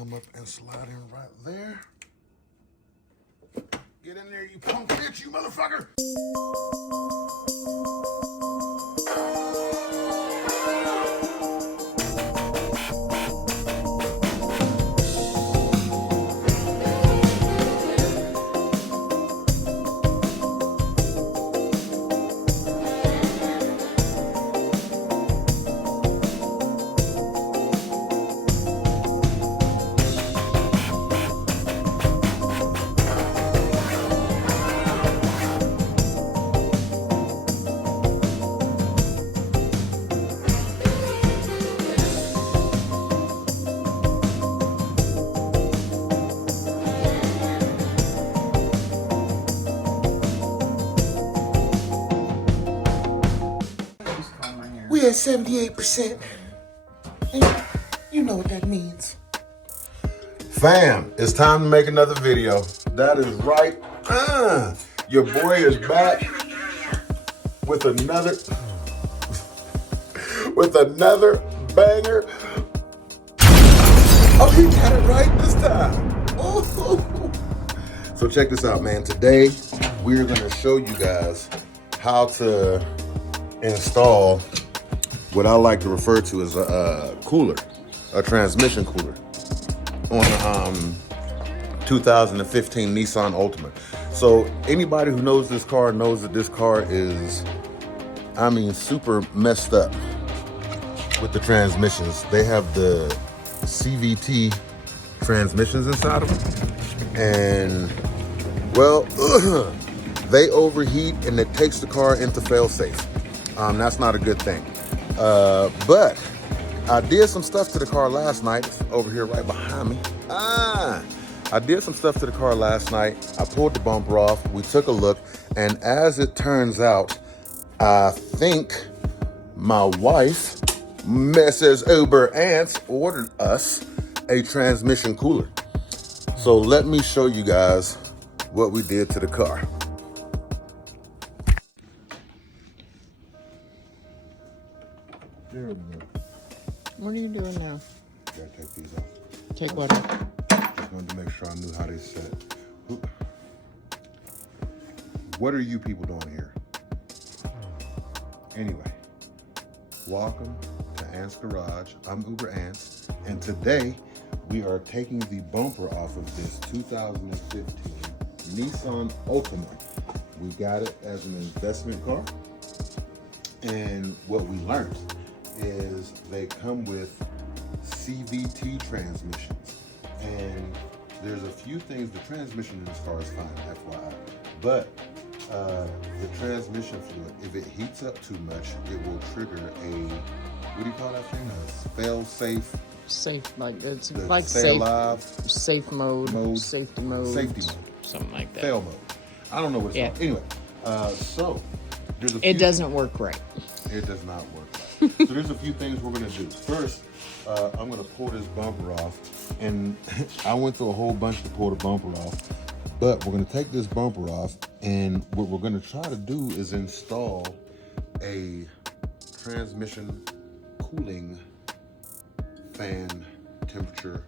come up and slide in right there. Get in there, you punk bitch, you motherfucker! We at 78%. And you know what that means. Fam, it's time to make another video. That is right. Your boy is back with another banger. Oh, he got it right this time. Oh. So check this out, man. Today, we're gonna show you guys how to install what I like to refer to as a cooler, a transmission cooler on a 2015 Nissan Altima. So anybody who knows this car knows that this car is, I mean, super messed up with the transmissions. They have the CVT transmissions inside of them. And well, they overheat and it takes the car into fail-safe. That's not a good thing. But I did some stuff to the car last night. It's over here right behind me. I did some stuff to the car last night. I pulled the bumper off. We took a look. And as it turns out, I think my wife, Mrs. Uber Ants, ordered us a transmission cooler. So let me show you guys what we did to the car. There we go. What are you doing now? Gotta take these off. Take what off? Just wanted to make sure I knew how they set. What are you people doing here? Anyway, welcome to Ants Garage. I'm Uber Ants, and today we are taking the bumper off of this 2015 Nissan Altima. We got it as an investment car, and what we learned is they come with CVT transmissions, and there's a few things. The transmission in this car is fine, FYI, but the transmission fluid, if it heats up too much, it will trigger a, what do you call that thing? A fail-safe. Safe, like it's The like stay safe, alive safe mode, safety mode, something like that. fail mode. I don't know what it's called. Anyway, so there's a few. It doesn't work right. It does not work right. So there's a few things we're gonna do. First, I'm gonna pull this bumper off, and I went through a whole bunch to pull the bumper off, but we're gonna take this bumper off, and what we're gonna try to do is install a transmission cooling fan temperature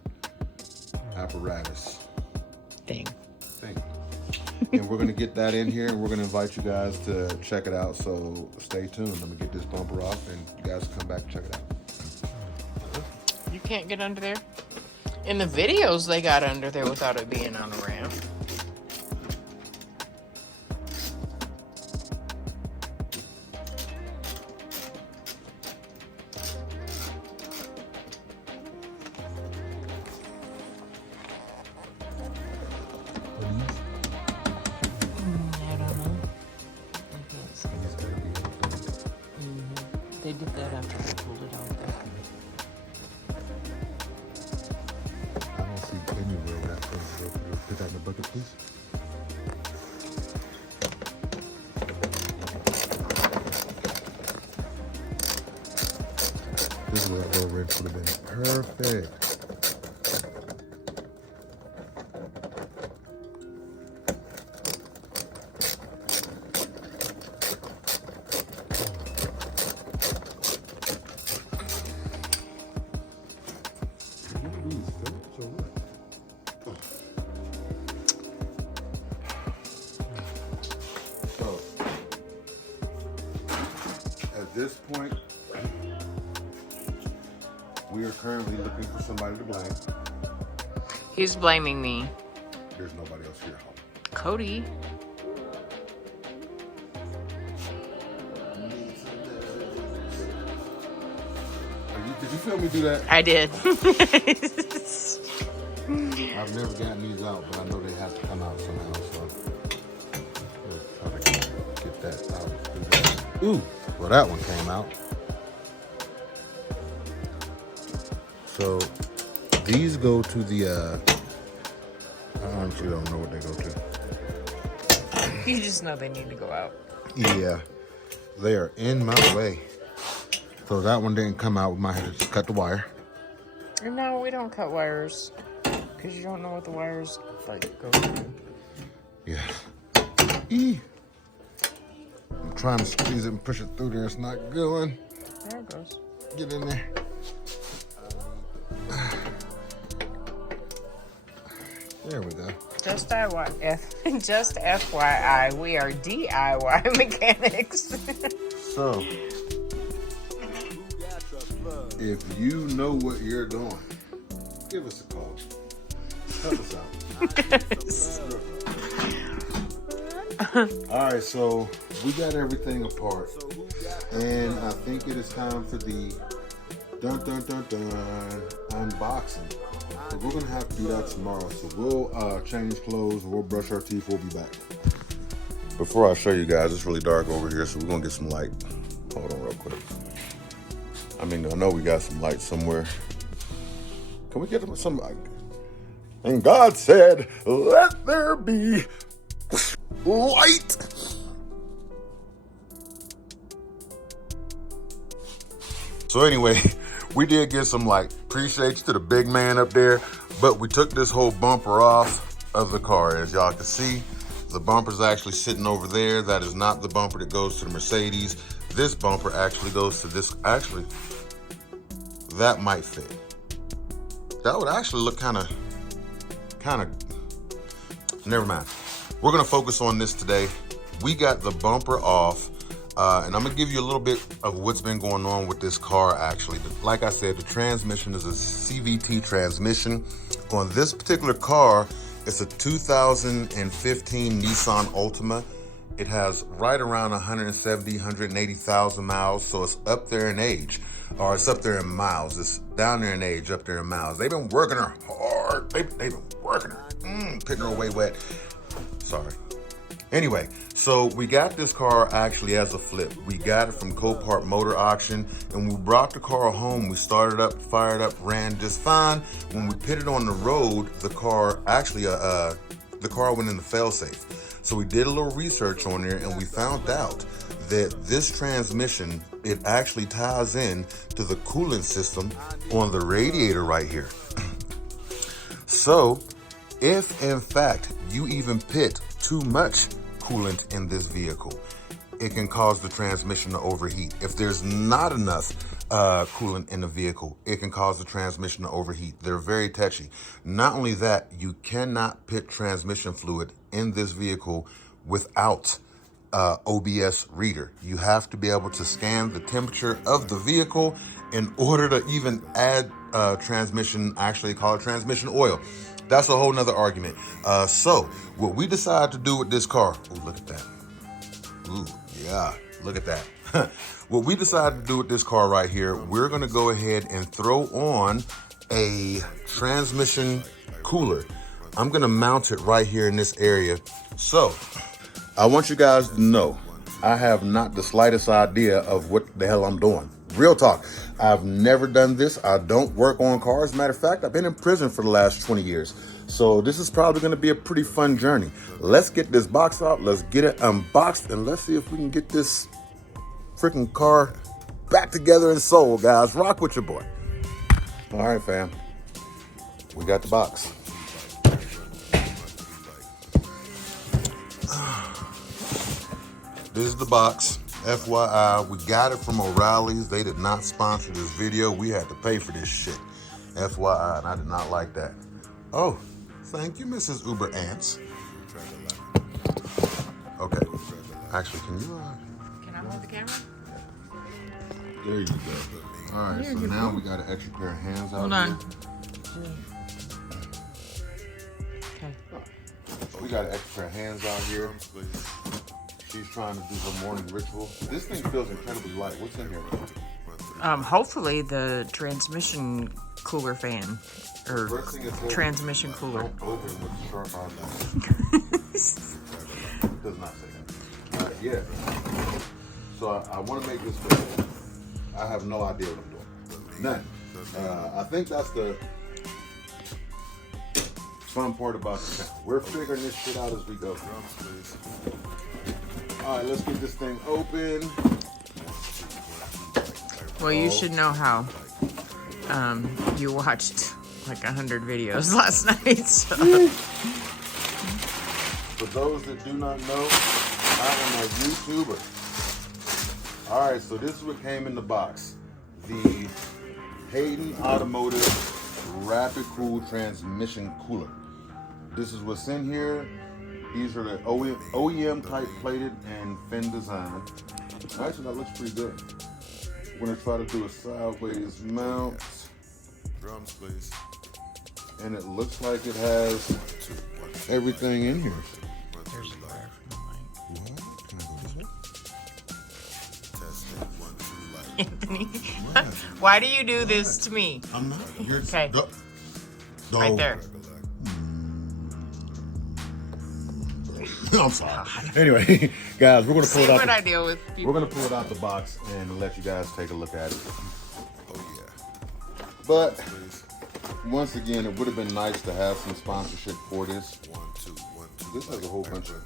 apparatus Thing. And we're gonna get that in here, and we're gonna invite you guys to check it out, so stay tuned. I'm gonna get this bumper off and you guys come back and check it out. You can't get under there? In the videos, they got under there without it being on a ramp. I don't know. I can't see. They did that after they pulled it out there. I don't see anywhere where that thing goes. Put that in the bucket, please. This is where that little wrench would have been perfect. These Phillips or what? this point, we are currently looking for somebody to blame. He's blaming me. There's nobody else here. Cody. Did you feel me do that? I did. I've never gotten these out, but I know they have to come out somehow, so we'll try to get that out. Ooh, well that one came out. So these go to the, I honestly don't know what they go to. You just know they need to go out. Yeah, they are in my way. So that one didn't come out. We might have to just cut the wire. No, we don't cut wires. Because you don't know what the wires like go to. Yeah. I'm trying to squeeze it and push it through there. It's not going. There it goes. Get in there. There we go. Just FYI, we are DIY mechanics. So, if you know what you're doing, give us a call. Help us out. All right, so we got everything apart, and I think it is time for the unboxing. So we're gonna have to do that tomorrow. So we'll change clothes, we'll brush our teeth, we'll be back. Before I show you guys, it's really dark over here, so we're gonna get some light. Hold on real quick. I mean, I know we got some light somewhere. Can we get some light? And God said, let there be light. So anyway, we did get some light. Appreciate you to the big man up there. But we took this whole bumper off of the car. As y'all can see, the bumper's actually sitting over there. That is not the bumper that goes to the Mercedes. This bumper actually goes to this. Actually, that might fit. That would actually look kind of, never mind. We're gonna focus on this today. We got the bumper off, and I'm gonna give you a little bit of what's been going on with this car actually. Like I said, the transmission is a CVT transmission. On this particular car, it's a 2015 Nissan Altima. It has right around 170, 180,000 miles, so it's up there in age. Or it's up there in miles. It's down there in age, up there in miles. They've been working her hard. They've been working her, putting her away wet. Sorry. Anyway, so we got this car actually as a flip. We got it from Copart Motor Auction, and we brought the car home. We started up, fired up, ran just fine. When we put it on the road, the car actually, the car went in the failsafe. So we did a little research on there, and we found out that this transmission, it actually ties in to the coolant system on the radiator right here. So if in fact you even put too much coolant in this vehicle, it can cause the transmission to overheat. If there's not enough coolant in the vehicle, it can cause the transmission to overheat. They're very touchy. Not only that, you cannot put transmission fluid in this vehicle without OBS reader. You have to be able to scan the temperature of the vehicle in order to even add transmission, actually call it transmission oil. That's a whole nother argument. So what we decided to do with this car, oh, look at that. Ooh, yeah, look at that. What we decided to do with this car right here, we're gonna go ahead and throw on a transmission cooler. I'm gonna mount it right here in this area. So I want you guys to know, I have not the slightest idea of what the hell I'm doing. Real talk. I've never done this. I don't work on cars. Matter of fact, I've been in prison for the last 20 years. So this is probably going to be a pretty fun journey. Let's get this box out. Let's get it unboxed, and let's see if we can get this freaking car back together and sold, guys. Rock with your boy. All right, fam. We got the box. This is the box. FYI, we got it from O'Reilly's. They did not sponsor this video. We had to pay for this shit. FYI, and I did not like that. Oh, thank you, Mrs. Uber Ants. Okay. Actually, can you... Can I hold the camera? There you go. All right, so now we got an extra pair of hands out Hold on. here. We got an extra pair of hands out here. She's trying to do her morning ritual. This thing feels incredibly light. What's in here? Hopefully the transmission cooler fan. Or transmission cooler. Don't open with sharp eyes. It does not say that. Yeah. So I want to make this video. I have no idea what I'm doing. None. I think that's the fun part about the channel. We're figuring this shit out as we go. All right, let's get this thing open. Well, you should know how. You watched like 100 videos last night. So. For those that do not know, I am a YouTuber. All right, so this is what came in the box. The Hayden Automotive Rapid Cool Transmission Cooler. This is what's in here. These are the OEM type plated and fin design. Actually, that looks pretty good. We're gonna try to do a sideways mount. Drums, please. And it looks like it has everything in here. There's a fire from the light. Anthony, why do you do this to me? I'm not. You're okay. Right there. I'm sorry. Anyway, guys, we're gonna pull it out. I deal with people. We're gonna pull it out the box and let you guys take a look at it. Oh yeah. But once again, it would have been nice to have some sponsorship for this. This has a whole bunch of.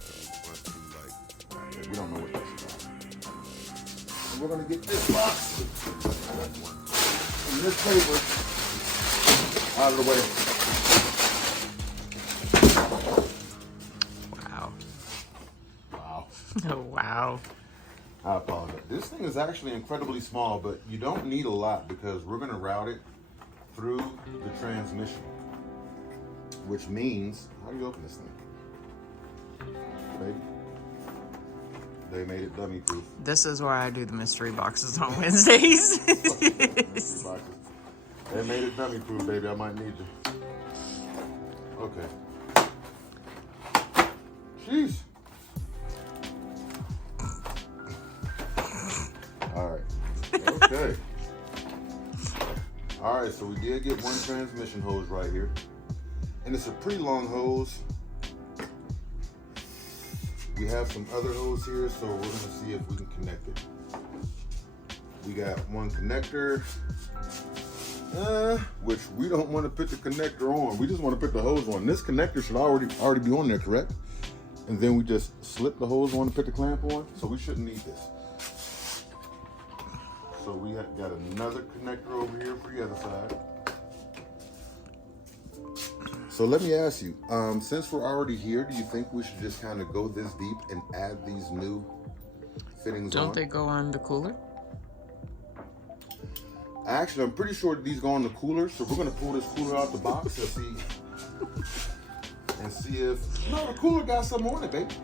We don't know what this is. And we're gonna get this box and this paper out of the way. Oh, wow. I apologize. This thing is actually incredibly small, but you don't need a lot because we're going to route it through the transmission. Which means, how do you open this thing? Baby? They made it dummy proof. This is why I do the mystery boxes on Wednesdays. They made it dummy proof, baby. I might need you. Okay. Jeez. All right. Okay. All right, so we did get one transmission hose right here. And it's a pretty long hose. We have some other hose here, so we're gonna see if we can connect it. We got one connector, which we don't want to put the connector on. We just want to put the hose on. This connector should already be on there, correct? And then we just slip the hose on and put the clamp on, so we shouldn't need this. So we got another connector over here for the other side. So let me ask you, since we're already here, do you think we should just kind of go this deep and add these new fittings on? Don't they go on the cooler? Actually, I'm pretty sure these go on the cooler, so we're gonna pull this cooler out the box and see if the cooler got something on it, baby.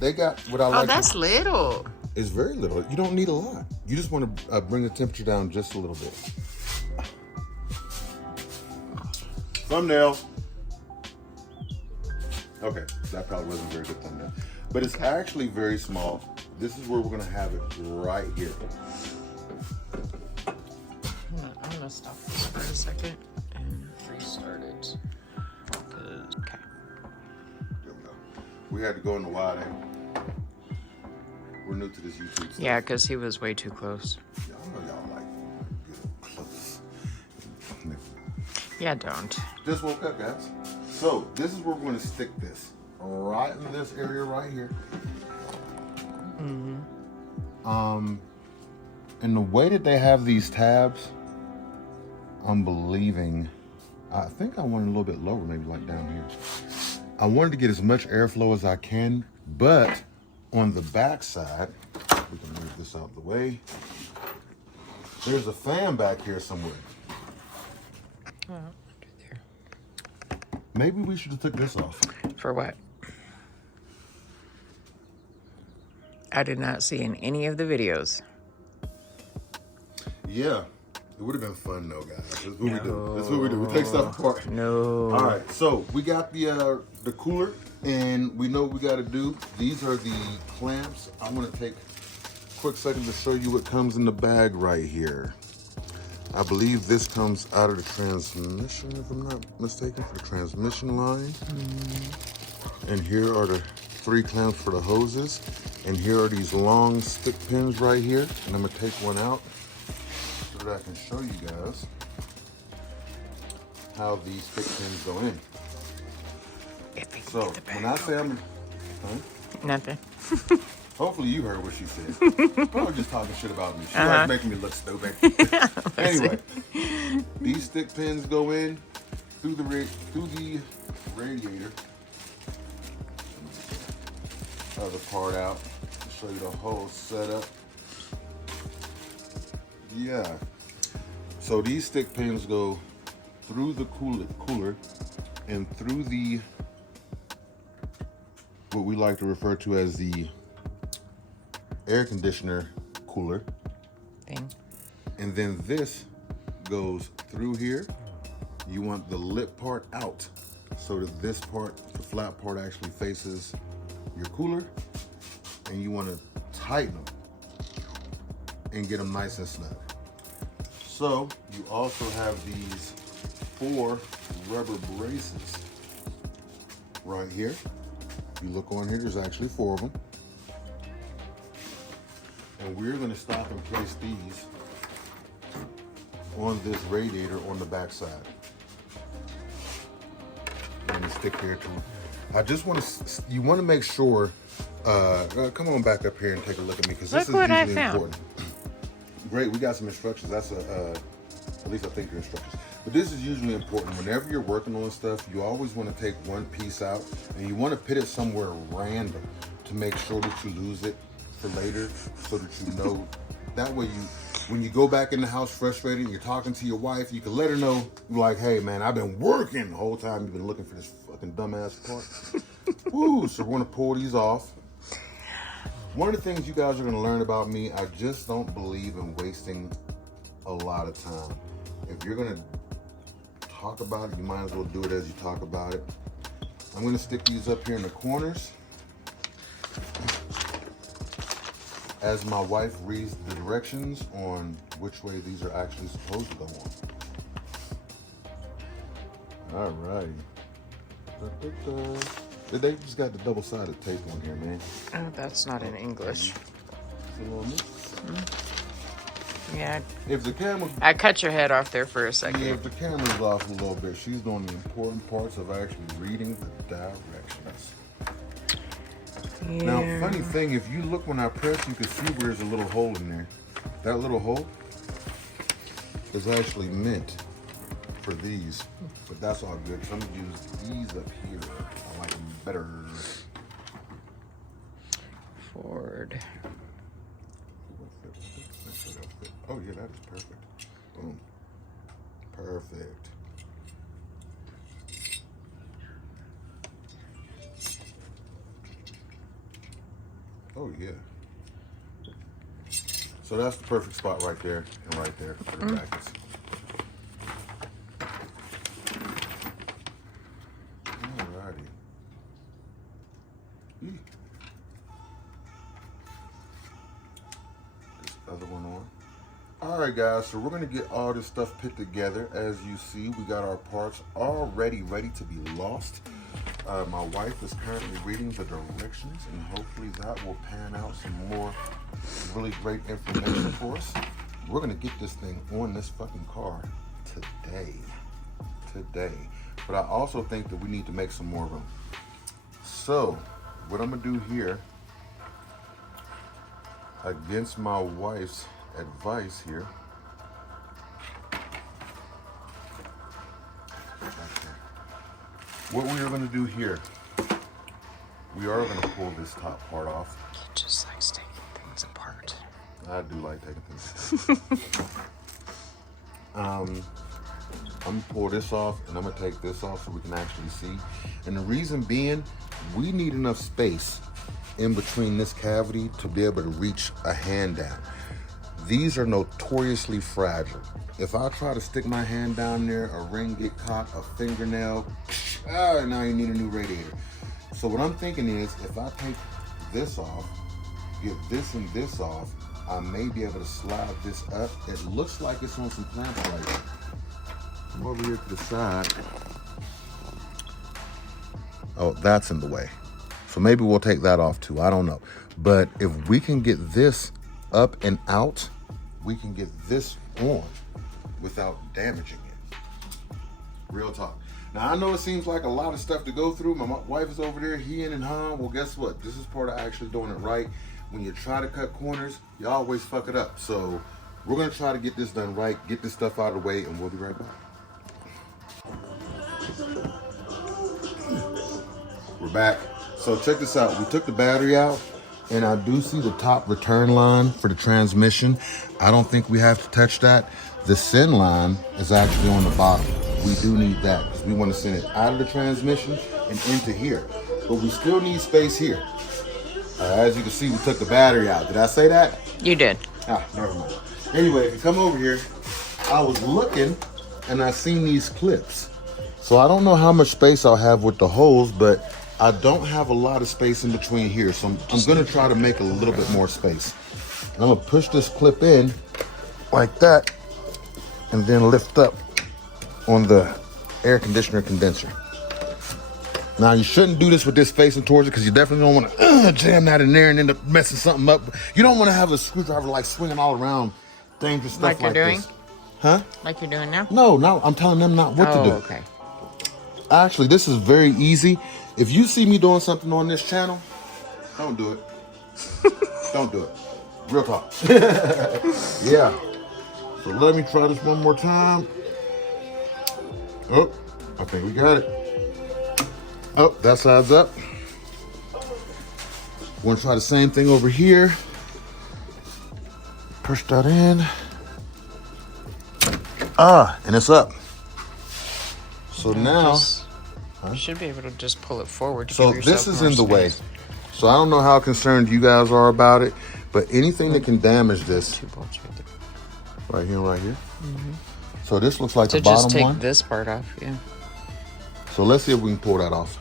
They got what I like. Oh, that's little. It's very little. You don't need a lot. You just want to bring the temperature down just a little bit. Thumbnail. Okay, that probably wasn't a very good thumbnail. But it's actually very small. This is where we're going to have it right here. I'm going to stop this for a second and restart it. Okay. There we go. We had to go in the wide angle. We're new to this YouTube stuff. Yeah, because he was way too close. Y'all know y'all like get close. Yeah, don't. Just woke up, guys. So this is where we're going to stick this. Right in this area right here. Mm-hmm. And the way that they have these tabs, I'm believing, I think I want it a little bit lower, maybe like down here. I wanted to get as much airflow as I can, but on the back side, we can move this out of the way. There's a fan back here somewhere. Oh, under there. Maybe we should have took this off. For what? I did not see in any of the videos Yeah. It would have been fun though, guys. This is what we do. This is what we do. We take stuff apart. No. All right, so we got the cooler, and we know what we got to do. These are the clamps. I'm gonna take a quick second to show you what comes in the bag right here. I believe this comes out of the transmission, if I'm not mistaken, for the transmission line. And here are the 3 clamps for the hoses. And here are these long stick pins right here. And I'm gonna take one out so that I can show you guys how these stick pins go in. So when I say Nothing. hopefully you heard what she said. Probably just talking shit about me. She likes making me look stupid. Anyway, these stick pins go in through the radiator. Other part out to show you the whole setup. Yeah. So these stick pins go through the cooler and through the what we like to refer to as the air conditioner cooler Thing. And then this goes through here. You want the lip part out so that this part, the flat part, actually faces your cooler, and you want to tighten them and get them nice and snug. So you also have these 4 rubber braces right here. You look on here, there's actually 4 of them. And we're going to stop and place these on this radiator on the back side. And they stick here too. I just want to, you want to make sure, come on back up here and take a look at me, because this is usually important. Great, we got some instructions. That's at least I think they're instructions. But this is usually important. Whenever you're working on stuff, you always want to take one piece out and you want to put it somewhere random to make sure that you lose it for later, so that you know. That way when you go back in the house frustrated and you're talking to your wife, you can let her know, like, hey man, I've been working the whole time you've been looking for this fucking dumbass part. Woo, so we're gonna pull these off. One of the things you guys are gonna learn about me, I just don't believe in wasting a lot of time. If you're gonna talk about it, you might as well do it as you talk about it. I'm gonna stick these up here in the corners as my wife reads the directions on which way these are actually supposed to go on. Alrighty. They just got the double-sided tape on here, man. Oh, that's not in English. Yeah. If the camera, I cut your head off there for a second. yeah, if the camera's off a little bit, she's doing the important parts of actually reading the directions. Yeah. Now, funny thing, if you look when I press, you can see where there's a little hole in there. That little hole is actually meant for these, but that's all good. So I'm gonna use these up here. I like them better. Forward. Oh yeah, that is perfect. Boom. Perfect. Oh yeah. So that's the perfect spot right there and right there for the brackets. Alrighty. This other one on. Alright guys, so we're gonna get all this stuff put together. As you see, we got our parts already ready to be lost. My wife is currently reading the directions, and hopefully that will pan out some more really great information for us. We're gonna get this thing on this fucking car today. But I also think that we need to make some more of them. So what I'm gonna do here, against my wife's advice here, what we are going to do here, we are going to pull this top part off. Just likes taking things apart. I do like taking things apart. I'm going to pull this off, and I'm going to take this off so we can actually see. And the reason being, we need enough space in between this cavity to be able to reach a hand down. these are notoriously fragile. If I try to stick my hand down there, a ring get caught, a fingernail, now you need a new radiator. So what I'm thinking is, if I take this off, get this and this off, I may be able to slide this up. It looks like it's on some clamps right here. Come over here to the side. Oh, that's in the way. So maybe we'll take that off too, I don't know. But if we can get this up and out, we can get this on without damaging it. Real talk. Now I know it seems like a lot of stuff to go through. My wife is over there, he and hum. Well, guess what? This is part of actually doing it right. When you try to cut corners, you always fuck it up. So we're gonna try to get this done right, get this stuff out of the way, and we'll be right back. We're back. So check this out. We took the battery out, and I do see the top return line for the transmission. I don't think we have to touch that. The send line is actually on the bottom. We do need that because we want to send it out of the transmission and into here. But we still need space here. As you can see, we took the battery out. Did I say that? You did. Ah, never mind. Anyway, if you come over here, I was looking and I seen these clips. So I don't know how much space I'll have with the hose, but I don't have a lot of space in between here. So I'm gonna try to make a little bit more space. And I'm gonna push this clip in like that and then lift up on the air conditioner condenser. Now you shouldn't do this with this facing towards it because you definitely don't want to jam that in there and end up messing something up. You don't want to have a screwdriver like swinging all around dangerous stuff like doing? this. Huh? Like you're doing now? No, I'm telling them not what to do. Okay. Actually, this is very easy. If you see me doing something on this channel, don't do it. Don't do it. Real talk. Yeah. So let me try this one more time. Oh, I think we got it. Oh, that side's up. We're gonna try the same thing over here. Push that in. And it's up. So now, you should be able to just pull it forward. So this is in the way. So I don't know how concerned you guys are about it, but anything that can damage this. 2 bolts right there. Right here, right here. So this looks like So the bottom just take one. this part off, yeah. So let's see if we can pull that off.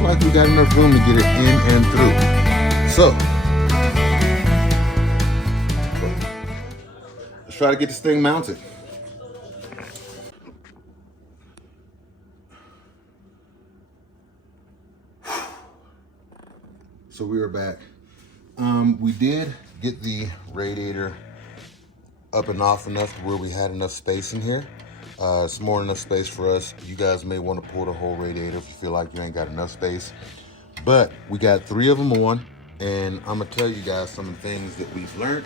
Like we got enough room to get it in and through. So let's try to get this thing mounted. So we are back. We did get the radiator up and off enough to where we had enough space in here. It's more than enough space for us. You guys may want to pull the whole radiator if you feel like you ain't got enough space. But we got 3 of them on, and I'm gonna tell you guys some of the things that we've learned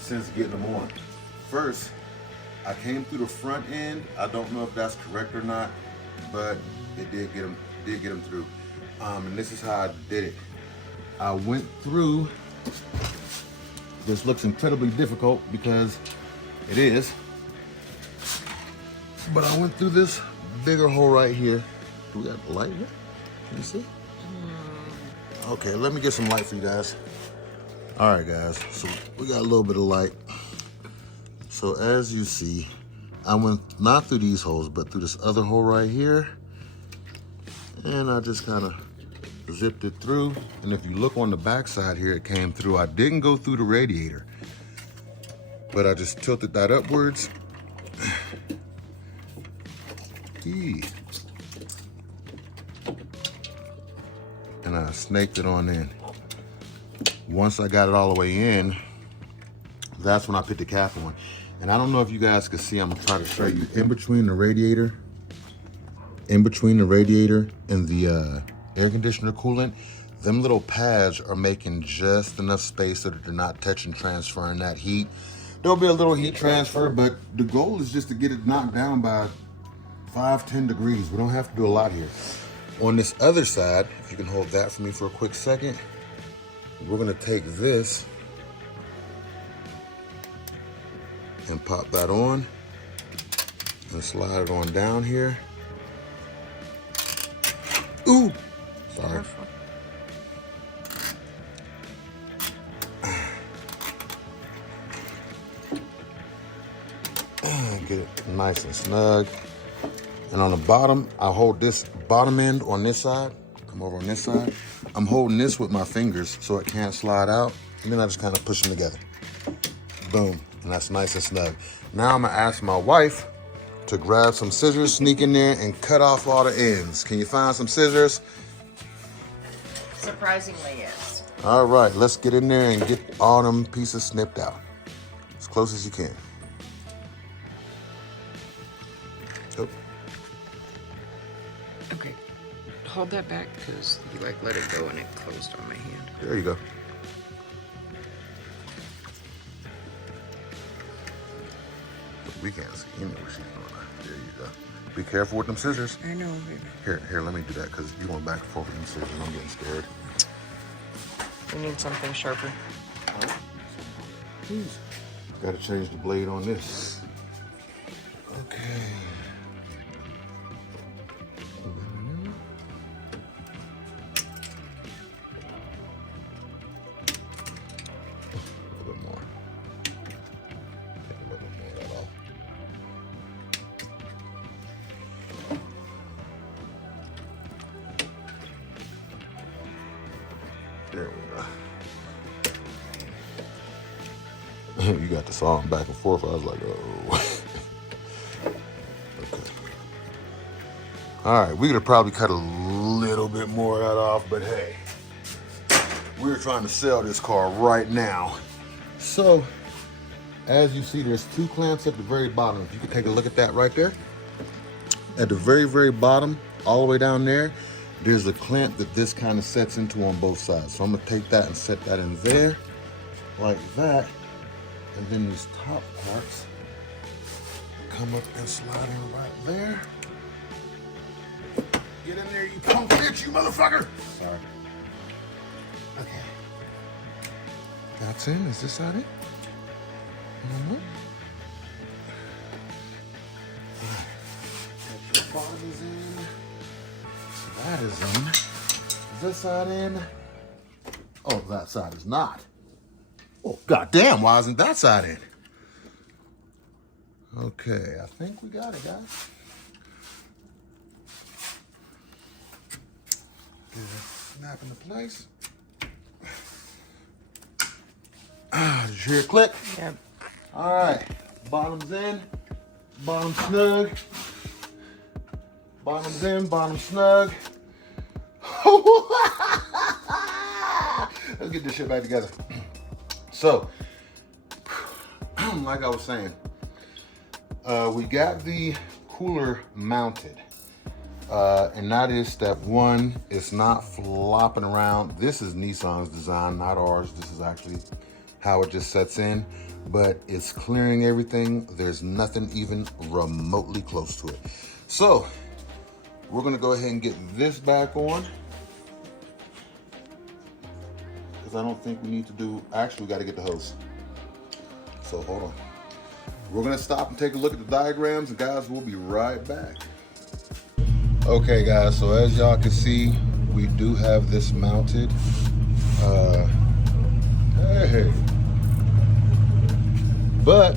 since getting them on. First, I came through the front end. I don't know if that's correct or not, but it did get them through. And this is how I did it. I went through. This looks incredibly difficult because it is. But I went through this bigger hole right here. Do we got the light here? Can you see? Okay, let me get some light for you guys. All right, guys, so we got a little bit of light. So as you see, I went not through these holes, but through this other hole right here. And I just kind of zipped it through. And if you look on the back side here, it came through. I didn't go through the radiator, but I just tilted that upwards. And I snaked it on in. Once I got it all the way in, that's when I put the cap on. And I don't know if you guys can see, I'm gonna try to show you. In between the radiator and the air conditioner coolant, them little pads are making just enough space so that they're not touching, transferring that heat. There'll be a little heat transfer, but the goal is just to get it knocked down by 5-10 degrees. We don't have to do a lot here. On this other side, if you can hold that for me for a quick second, we're gonna take this and pop that on and slide it on down here. Ooh, sorry. Get it nice and snug. And on the bottom, I'll hold this bottom end on this side. Come over on this side. I'm holding this with my fingers so it can't slide out. And then I just kind of push them together. Boom, and that's nice and snug. Now I'm gonna ask my wife to grab some scissors, sneak in there, and cut off all the ends. Can you find some scissors? Surprisingly, yes. All right, let's get in there and get all them pieces snipped out. As close as you can. Oh. Okay, hold that back because you like let it go and it closed on my hand. There you go. We can't see any what she's doing. There you go. Be careful with them scissors. I know, baby. Here, let me do that because you're going back and forth with them scissors and I'm getting scared. We need something sharper. Please. Got to change the blade on this. Okay. There we go. You got the saw back and forth. I was like, oh. Okay. All right, we could have probably cut a little bit more of that off, but hey, we're trying to sell this car right now. So, as you see, there's 2 clamps at the very bottom. If you could take a look at that right there. At the very, very bottom, all the way down there, there's a clamp that this kind of sets into on both sides. So I'm gonna take that and set that in there, like that. And then these top parts come up and slide in right there. Get in there, you punk bitch, you motherfucker! Sorry. Okay. That's in, is this side in? Mm-hmm. Your bottom is in. That is in. Is this side in? Oh, that side is not. Oh, goddamn, why isn't that side in? Okay, I think we got it, guys. Get it snap into place. Did you hear a click? Yep. All right, bottom's in, bottom snug. Bottom's in, bottom snug. Let's get this shit back together. So, like I was saying, we got the cooler mounted. And that is step 1. It's not flopping around. This is Nissan's design, not ours. This is actually how it just sets in. But it's clearing everything. There's nothing even remotely close to it. So, we're gonna go ahead and get this back on. Because I don't think we need to do, actually we gotta get the hose. So hold on. We're gonna stop and take a look at the diagrams, and guys, we'll be right back. Okay guys, so as y'all can see, we do have this mounted. Hey. But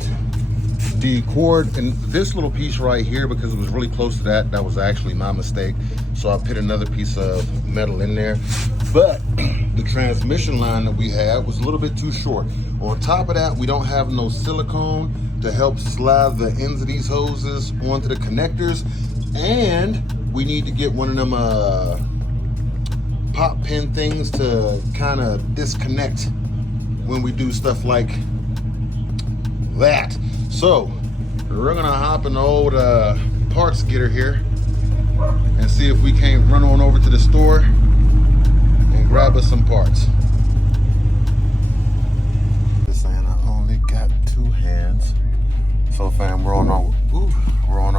the cord and this little piece right here, because it was really close to that, that was actually my mistake. So I put another piece of metal in there. But the transmission line that we had was a little bit too short. On top of that, we don't have no silicone to help slide the ends of these hoses onto the connectors. And we need to get one of them pop pin things to kind of disconnect when we do stuff like that. So we're gonna hop in the old parts getter here and see if we can't run on over to the store and grab us some parts. Just saying, I only got 2 hands. So fam, we're on our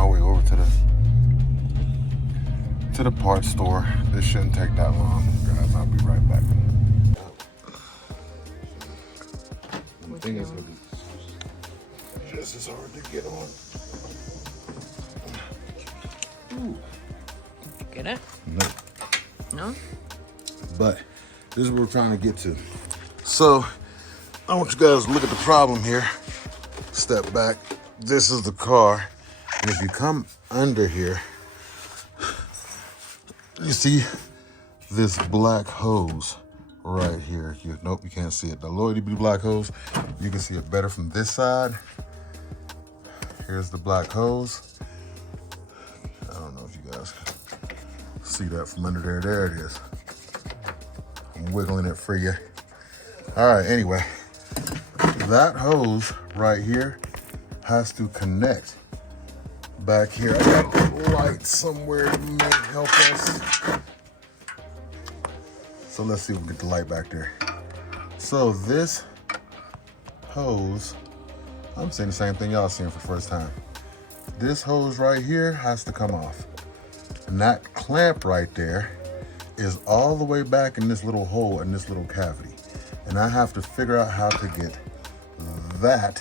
way over to the parts store. This shouldn't take that long, guys. I'll be right back. The thing is gonna be just as hard to get on. Ooh. Get it? No. No? But this is what we're trying to get to. So I want you guys to look at the problem here. Step back. This is the car. And if you come under here, you see this black hose right here. Nope, you can't see it. The little itty bitty black hose. You can see it better from this side. Here's the black hose. I don't know if you guys see that from under there. There it is. I'm wiggling it for you. All right, anyway, that hose right here has to connect back here. I got a light somewhere that may help us. So let's see if we can get the light back there. So this hose, I'm saying the same thing y'all seeing for the first time. This hose right here has to come off. And that clamp right there is all the way back in this little hole in this little cavity. And I have to figure out how to get that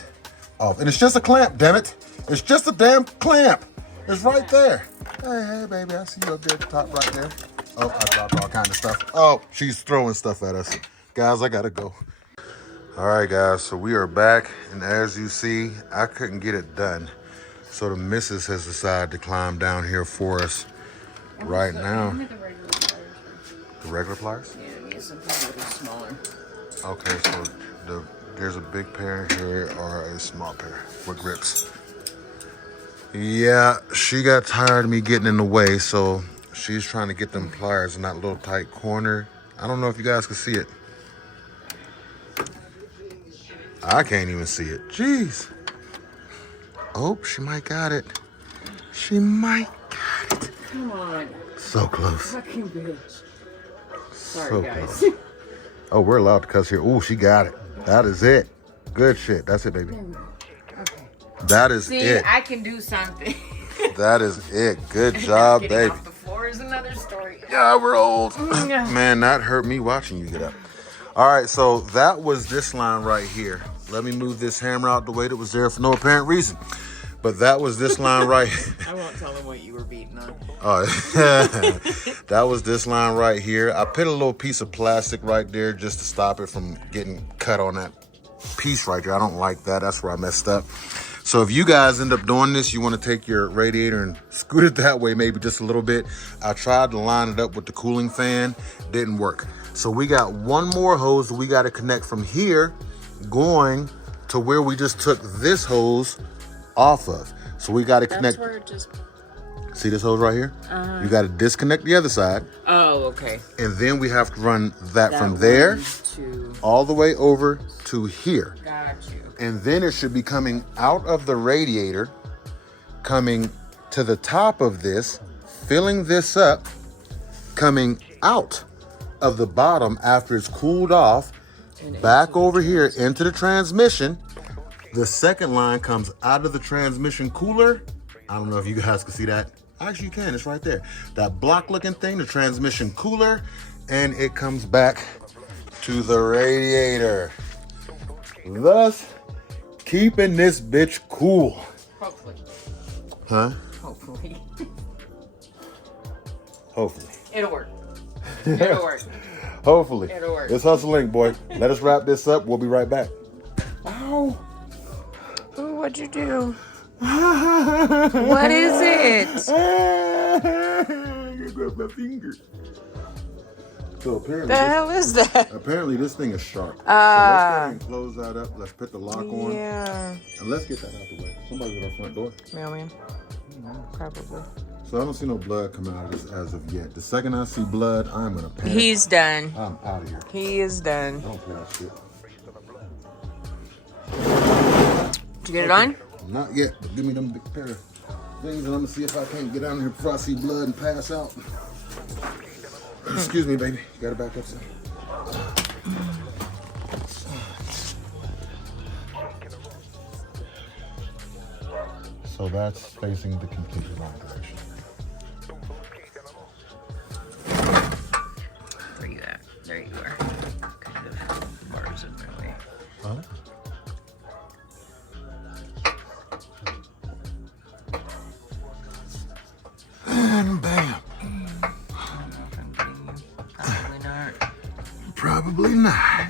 off. And it's just a clamp, damn it. It's just a damn clamp. It's right there. Hey, baby, I see you up there at the top right there. Oh, I dropped all kind of stuff. Oh, she's throwing stuff at us. Guys, I gotta go. All right, guys, so we are back. And as you see, I couldn't get it done. So the missus has decided to climb down here for us right now. The regular pliers? Yeah, it needs something a little smaller. Okay, so there's a big pair here or a small pair with grips. Yeah, she got tired of me getting in the way, so she's trying to get them pliers in that little tight corner. I don't know if you guys can see it. I can't even see it. Jeez. Oh, she might got it. She might got it. Come on. So close. Fucking bitch. Sorry, So guys. close. Oh, we're allowed to cuss here. Oh, she got it. That is it. Good shit. That's it, baby. Okay. That is See, it. I can do something. That is it. Good job, Getting baby. off the floor is another story. Yeah, we're old. Man, that hurt me watching you get up. All right, so that was this line right here. Let me move this hammer out the way that was there for no apparent reason. But that was this line right here. I won't tell them what you were beating on. Oh, that was this line right here. I put a little piece of plastic right there just to stop it from getting cut on that piece right there. I don't like that. That's where I messed up. So if you guys end up doing this, you want to take your radiator and scoot it that way, maybe just a little bit. I tried to line it up with the cooling fan. Didn't work. So we got one more hose that we got to connect from here going to where we just took this hose off of. So we got to connect. That's where it just... See this hose right here? You got to disconnect the other side. Oh, okay. And then we have to run that from there to... all the way over to here. Got you. And then it should be coming out of the radiator, coming to the top of this, filling this up, coming out of the bottom after it's cooled off, back over here into the transmission. The second line comes out of the transmission cooler. I don't know if you guys can see that. Actually, you can. It's right there. That block-looking thing, the transmission cooler, and it comes back to the radiator. Thus, keeping this bitch cool. Hopefully. Huh? Hopefully. Hopefully. It'll work. It'll work. Hopefully. It'll work. It's hustling, boy. Let us wrap this up. We'll be right back. Ow. Ooh, what'd you do? What is it? I grabbed my finger. So apparently, The hell is that? apparently this thing is sharp. So let's go ahead and close that up. Let's put the lock on. Yeah. And let's get that out the way. Somebody's at our front door. Mailman. Probably. So I don't see no blood coming out of this as of yet. The second I see blood, I'm gonna panic. He's done. I'm out of here. He is done. I don't play that shit. Did you get it on? Not yet, but give me them big pair of things and I'm gonna see if I can't get down here before I see blood and pass out. Excuse me, baby. You gotta back up some. So that's facing the completely wrong direction. Where you at? There you are. Kind of bars in my way. Huh? And bam. I don't know if I'm getting you. Probably not. Probably not.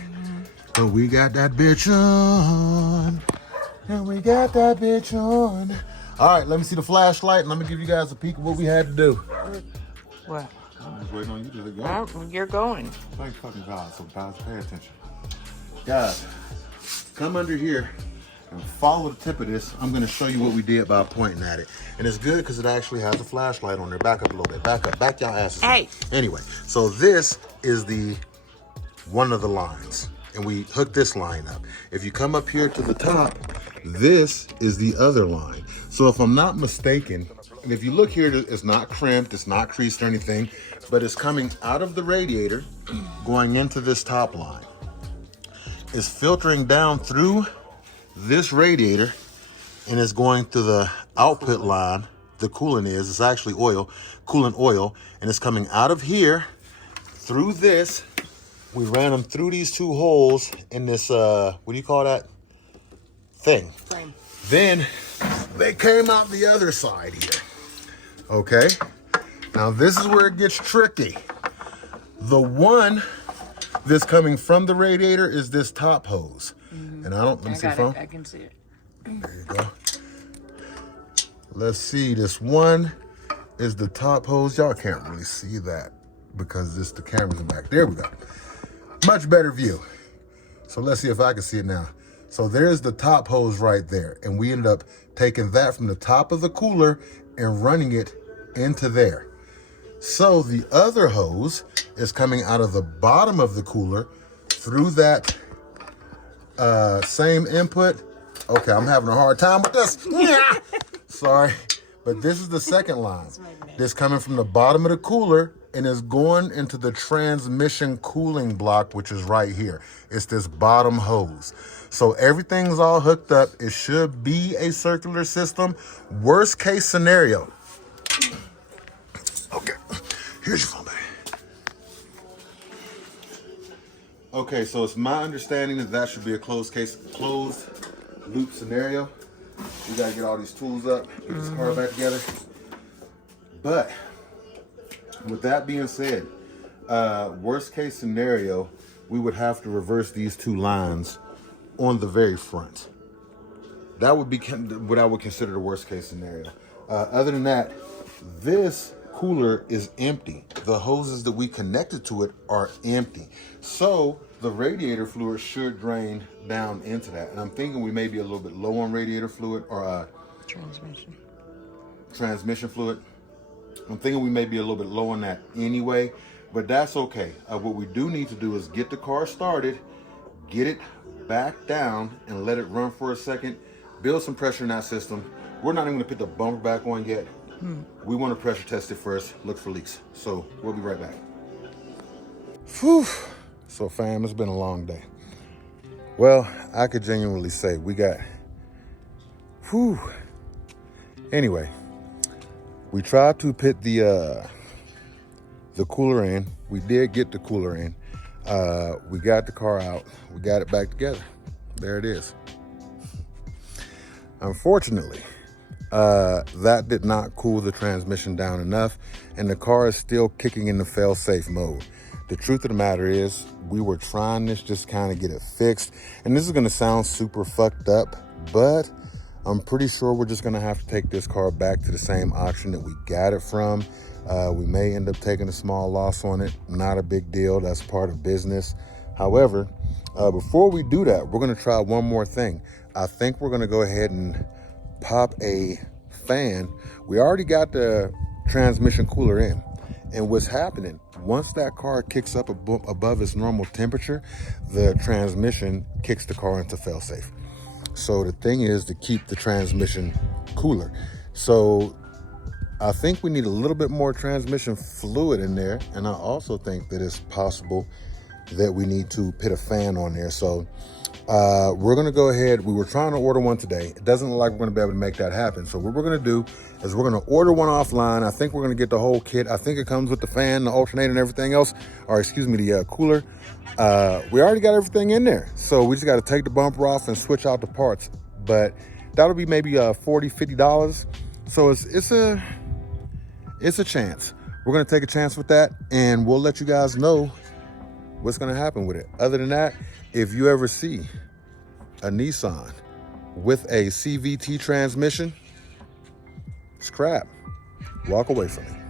But we got that bitch on. And we got that bitch on. All right, let me see the flashlight and let me give you guys a peek of what we had to do. What? I'm just waiting on you to go. Oh, you're going. Thank fucking God, so guys, pay attention. Guys, come under here and follow the tip of this. I'm gonna show you what we did by pointing at it. And it's good because it actually has a flashlight on there. Back up a little bit, back up, back y'all asses. Hey. Anyway, so this is one of the lines. And we hook this line up. If you come up here to the top, this is the other line. So if I'm not mistaken, and if you look here, it's not crimped, it's not creased or anything, but it's coming out of the radiator, going into this top line. It's filtering down through this radiator, and it's going to the output line. The coolant it's actually oil, coolant oil, and it's coming out of here through this. We ran them through these two holes in this, what do you call that thing? Frame. Then they came out the other side here. Okay. Now this is where it gets tricky. The one that's coming from the radiator is this top hose. And let me see the phone. I can see it. There you go. Let's see, this one is the top hose. Y'all can't really see that because the camera's back. There we go. Much better view. So let's see if I can see it now. So there's the top hose right there. And we ended up taking that from the top of the cooler and running it into there. So the other hose is coming out of the bottom of the cooler through that same input. Okay, I'm having a hard time with this. Sorry. But this is the second line. This coming from the bottom of the cooler and is going into the transmission cooling block, which is right here. It's this bottom hose. So everything's all hooked up. It should be a circular system. Worst case scenario. Okay, here's your phone, baby. Okay, so it's my understanding that should be a closed loop scenario. You gotta get all these tools up, put this car back together. But with that being said, worst case scenario, we would have to reverse these two lines on the very front. That would be what I would consider the worst case scenario. Other than that, this cooler is empty. The hoses that we connected to it are empty. So the radiator fluid should drain down into that. And I'm thinking we may be a little bit low on radiator fluid or transmission fluid. I'm thinking we may be a little bit low on that anyway, but that's okay. What we do need to do is get the car started, get it back down and let it run for a second, build some pressure in that system. We're not even gonna put the bumper back on yet. We wanna pressure test it first, look for leaks. So we'll be right back. Whew. So fam, it's been a long day. Well, I could genuinely say we got, Anyway, we tried to put the cooler in. We did get the cooler in. We got the car out. We got it back together. There it is. Unfortunately, that did not cool the transmission down enough, and the car is still kicking in the fail-safe mode. The truth of the matter is, we were trying this just kind of get it fixed, and this is going to sound super fucked up, but I'm pretty sure we're just going to have to take this car back to the same auction that we got it from. We may end up taking a small loss on it. Not a big deal. That's part of business. However, before we do that, we're going to try one more thing. I think we're going to go ahead and pop a fan. We already got the transmission cooler in. And what's happening, once that car kicks up above its normal temperature, the transmission kicks the car into fail-safe. So the thing is to keep the transmission cooler. So I think we need a little bit more transmission fluid in there. And I also think that it's possible that we need to put a fan on there. So we're gonna go ahead. We were trying to order one today. It doesn't look like we're gonna be able to make that happen. So what we're gonna do is we're gonna order one offline. I think we're gonna get the whole kit. I think it comes with the fan, the alternator, and everything else, or excuse me, the cooler. We already got everything in there. So we just gotta take the bumper off and switch out the parts. But that'll be maybe $40–50. So it's a chance. We're gonna take a chance with that, and we'll let you guys know what's gonna happen with it. Other than that, if you ever see a Nissan with a CVT transmission, it's crap. Walk away from it.